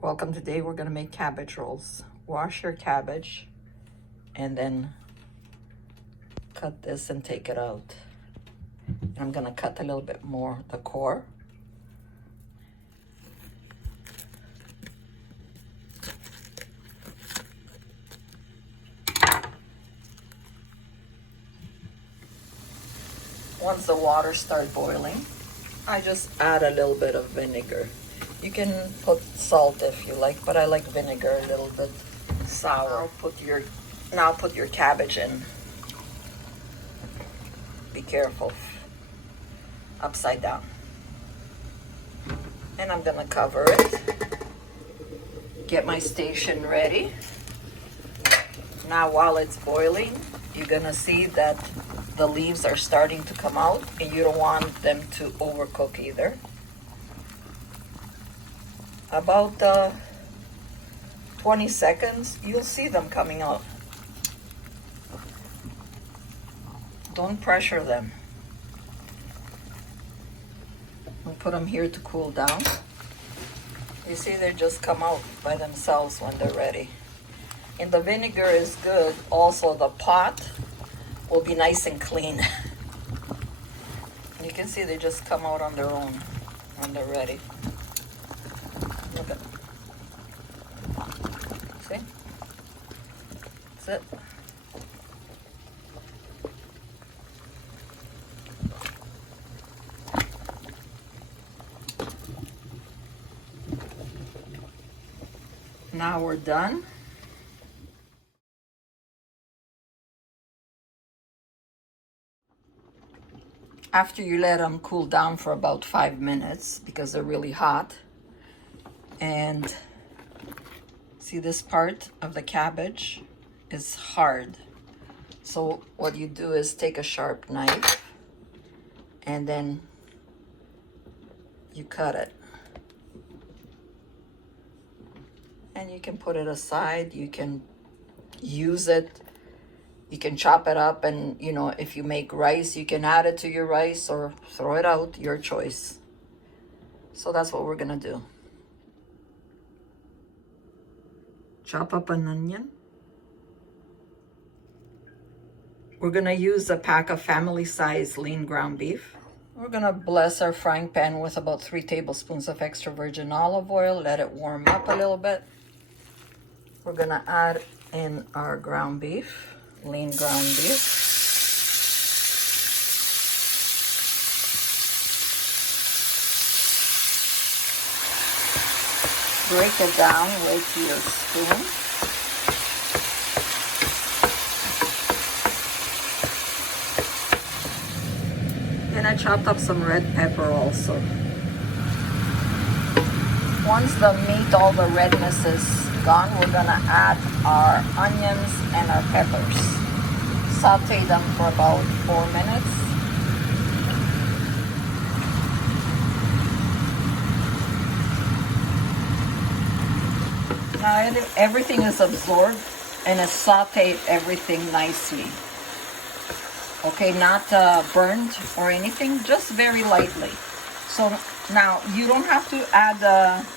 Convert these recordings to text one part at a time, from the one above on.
Welcome. Today we're gonna make cabbage rolls. Wash your cabbage and then cut this and take it out. I'm gonna cut a little bit more the core. Once the water starts boiling, I just add a little bit of vinegar. You can put salt if you like, but I like vinegar a little bit sour. Now put your cabbage in. Be careful. Upside down. And I'm gonna cover it. Get my station ready. Now while it's boiling, you're gonna see that the leaves are starting to come out, and you don't want them to overcook either. About 20 seconds, you'll see them coming out. Don't pressure them. We'll put them here to cool down. You see, they just come out by themselves when they're ready. And the vinegar is good. Also, the pot will be nice and clean. You can see they just come out on their own when they're ready. Look at them. See? That's it. Now we're done. After you let them cool down for about 5 minutes, because they're really hot, and see, this part of the cabbage is hard. So what you do is take a sharp knife and then you cut it. And you can put it aside, you can use it, you can chop it up, and if you make rice, you can add it to your rice or throw it out, your choice. So that's what we're gonna do. Chop up an onion. We're gonna use a pack of family size lean ground beef. We're gonna bless our frying pan with about 3 tablespoons of extra virgin olive oil, let it warm up a little bit. We're gonna add in our ground beef, lean ground beef. Break it down with your spoon. And I chopped up some red pepper also. Once the meat, all the redness is gone, we're gonna add our onions and our peppers. Saute them for about 4 minutes. Now everything is absorbed and it's sauteed everything nicely. Okay, not burned or anything, just very lightly. So now you don't have to add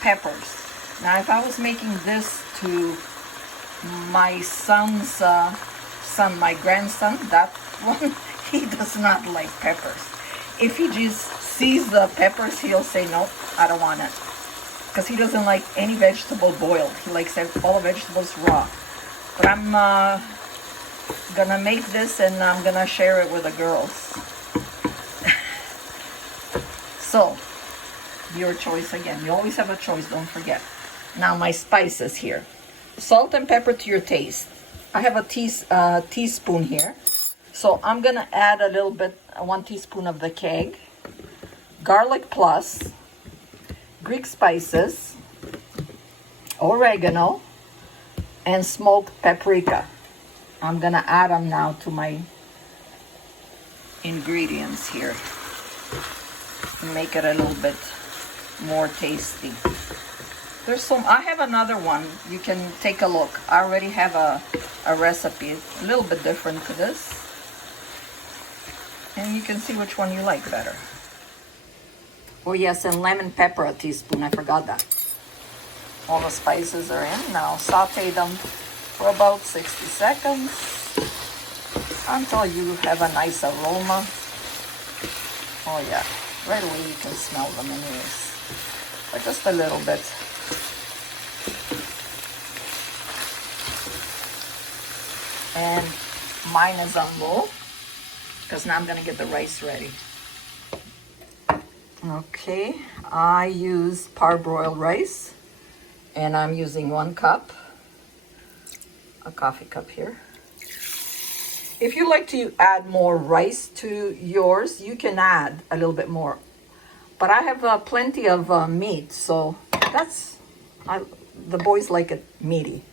peppers. Now if I was making this to my son's son, my grandson, that one, he does not like peppers. If he just sees the peppers, he'll say, nope, I don't want it. Because he doesn't like any vegetable boiled. He likes all the vegetables raw. But I'm gonna make this and I'm gonna share it with the girls. So, your choice again. You always have a choice, don't forget. Now my spices here. Salt and pepper to your taste. I have a teaspoon here. So I'm gonna add a little bit, 1 teaspoon of the keg. Garlic plus. Greek spices. Oregano. And smoked paprika. I'm gonna add them now to my ingredients here. Make it a little bit more tasty. I have another one. You can take a look. I already have a recipe, a little bit different to this. And you can see which one you like better. Oh yes, and lemon pepper, a teaspoon. I forgot that. All the spices are in. Now saute them for about 60 seconds until you have a nice aroma. Oh yeah, right away you can smell them anyways, but just a little bit. And mine is on low because now I'm gonna get the rice ready. Okay, I use parboiled rice and I'm using 1 cup, a coffee cup here. If you like to add more rice to yours, you can add a little bit more. But I have plenty of meat, so the boys like it meaty.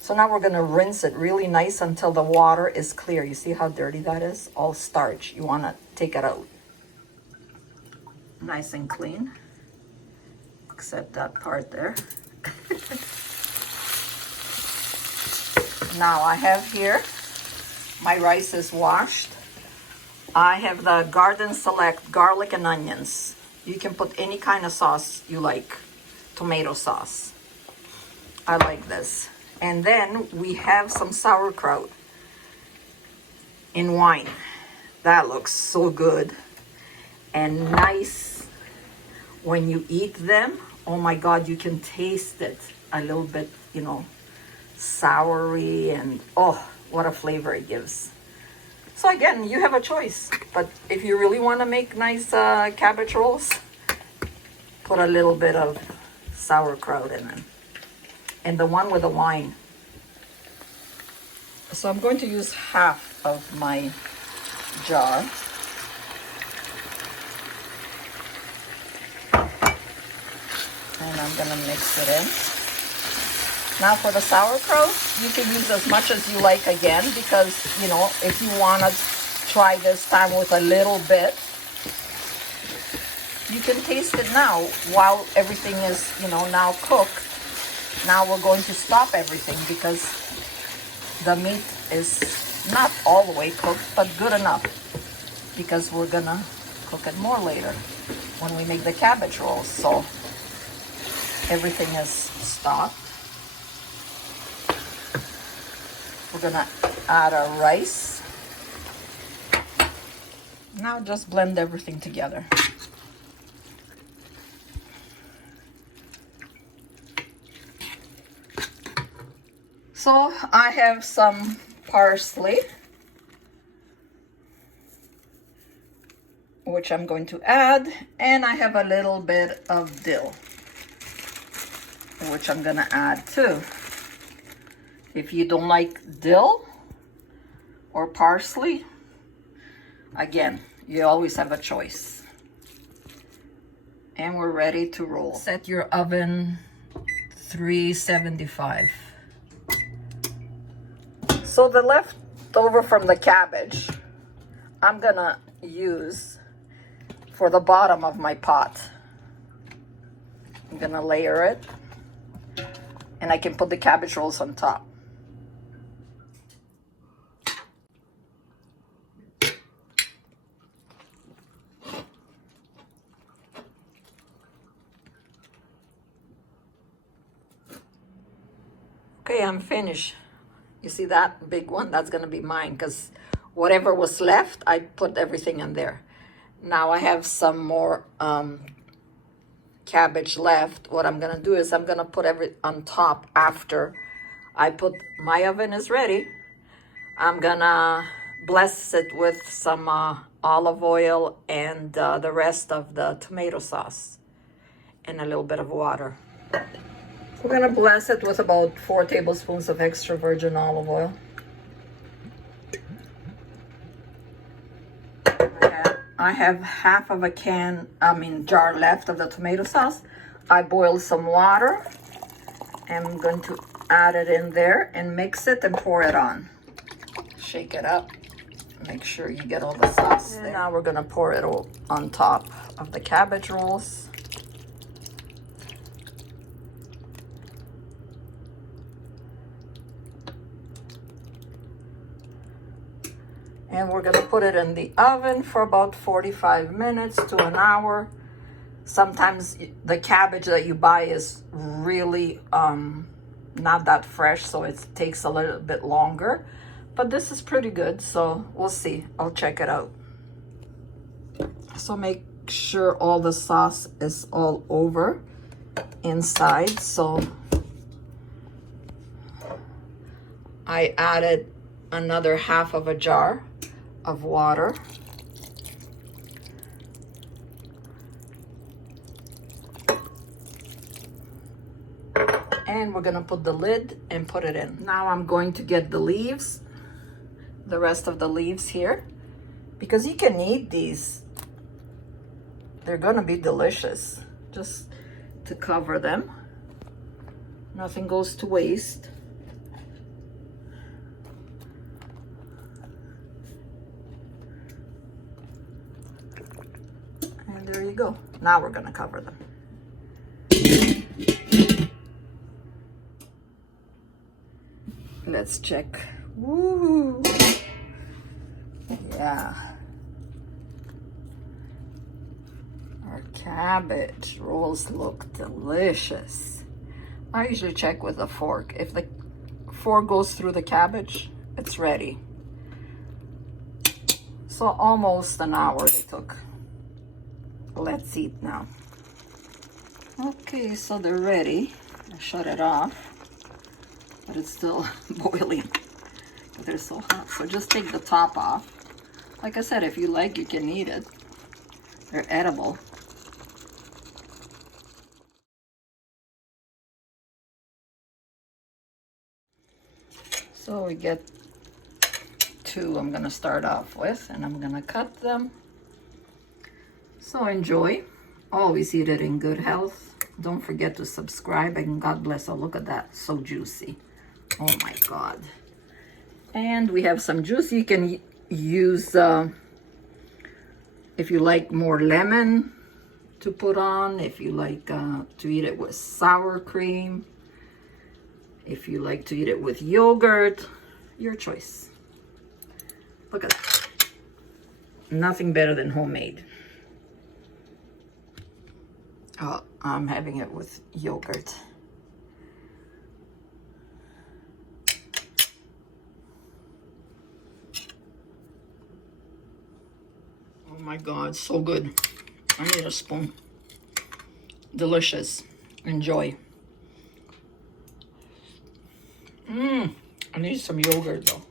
So now we're gonna rinse it really nice until the water is clear. You see how dirty that is? All starch. You wanna take it out. Nice and clean, except that part there. Now I have here, my rice is washed. I have the Garden Select garlic and onions. You can put any kind of sauce you like, tomato sauce. I like this. And then we have some sauerkraut in wine. That looks so good and nice when you eat them. Oh my God, you can taste it a little bit, you know, soury, and oh, what a flavor it gives. So again, you have a choice, but if you really want to make nice cabbage rolls, put a little bit of sauerkraut in them. And the one with the wine. So I'm going to use half of my jar. And I'm gonna mix it in. Now for the sauerkraut, you can use as much as you like again, because, you know, if you wanna try this time with a little bit, you can taste it now while everything is, you know, now cooked. Now we're going to stop everything because the meat is not all the way cooked, but good enough, because we're gonna cook it more later when we make the cabbage rolls. So everything is stopped. We're gonna add our rice. Now just blend everything together. So I have some parsley, which I'm going to add, and I have a little bit of dill, which I'm gonna add too. If you don't like dill or parsley, again, you always have a choice. And we're ready to roll. Set your oven 375. So the leftover from the cabbage, I'm gonna use for the bottom of my pot. I'm gonna layer it, and I can put the cabbage rolls on top. Okay, I'm finished. You see that big one? That's gonna be mine, because whatever was left, I put everything in there. Now I have some more cabbage left. What I'm gonna do is I'm gonna put everything on top after I put, my oven is ready. I'm gonna bless it with some olive oil and the rest of the tomato sauce and a little bit of water. We're gonna bless it with about 4 tablespoons of extra virgin olive oil. I have half of a jar left of the tomato sauce. I boiled some water. I'm going to add it in there and mix it and pour it on. Shake it up. Make sure you get all the sauce there. Now we're gonna pour it all on top of the cabbage rolls. And we're gonna put it in the oven for about 45 minutes to an hour. Sometimes the cabbage that you buy is really not that fresh, so it takes a little bit longer. But this is pretty good, so we'll see. I'll check it out. So make sure all the sauce is all over inside. So I added another half of a jar of water. And we're gonna put the lid and put it in. Now I'm going to get the leaves, the rest of the leaves here, because you can eat these. They're gonna be delicious, just to cover them. Nothing goes to waste. And there you go. Now we're gonna cover them. Let's check. Woo! Yeah. Our cabbage rolls look delicious. I usually check with a fork. If the fork goes through the cabbage, it's ready. So almost an hour they took. Let's eat now. Okay, so they're ready. I shut it off. But it's still boiling, but they're so hot. So just take the top off. Like I said, if you like, you can eat it. They're edible. So we get two I'm gonna start off with, and I'm gonna cut them. So enjoy. Always eat it in good health. Don't forget to subscribe, and God bless. Oh, look at that, so juicy. Oh my God. And we have some juice. You can use, if you like more lemon to put on, if you like to eat it with sour cream, if you like to eat it with yogurt, your choice. Look at that. Nothing better than homemade. Oh, I'm having it with yogurt. Oh my God, so good. I need a spoon. Delicious. Enjoy. I need some yogurt though.